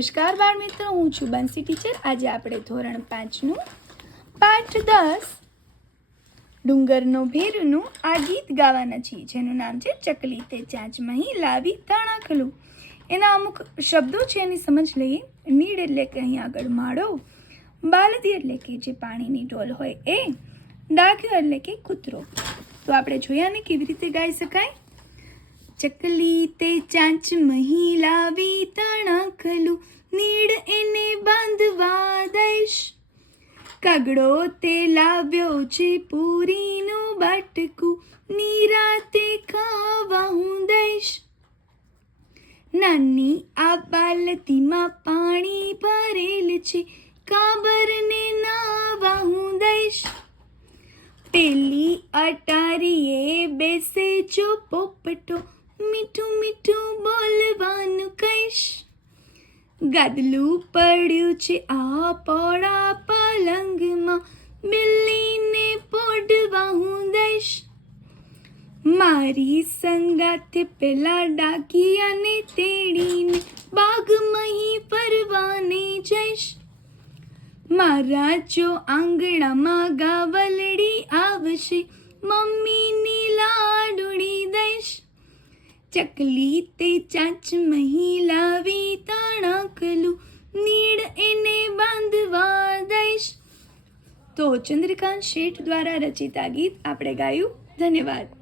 નમસ્કાર બાળ મિત્રો, હું છું બંસી ટીચર। આજે આપણે ધોરણ 5નું પાઠ 10 ડુંગરનો ભેરનું આ ગીત ગાવાના છીએ, જેનું નામ છે ચકલી તે ચાંચમહી લાવી તણખલું। એના અમુક શબ્દો છે, એની સમજ લઈએ। નીડ એટલે કે અહીં આગળ માળો, બાલદી એટલે કે જે પાણીની ડોલ હોય એ, ડાઘ્યો એટલે કે કૂતરો। તો આપણે જોયા ને કેવી રીતે ગાઈ શકાય। ચકલી તે ચાંચમહી લાવી તણખલું, નીડ એને બાંધવા દઈશ। કાગડો તે લાવ્યો છે પૂરીનું બાટકું, નિરાતે ખાવા હું દઈશ। નાની આ બાલદીમાં પાણી ભરેલ છે, કાબરને નાવા હું દઈશ। પેલી અટારીએ બેસે જો પોપટો, મીઠું મીઠું બોલવાનું કહીશ। ગાદલું પડ્યું છે આ પોળા પલંગમાં, બિલ્લીને પોઢવા હું દઈશ। મારી સંગાથે પેલા ડાઘિયાને તેડીને બાગમહી ફરવાને જઈશ। મારા જો આંગણામાં ગાવલડી આવશે, મમ્મીની લાડુડી દઈશ। ચકલી તે ચાંચમહી લાવી તણખલું, નીડ એને બાંધવા દઈશ। તો ચંદ્રકાંત શેઠ દ્વારા રચિત આ ગીત આપણે ગાયું। ધન્યવાદ।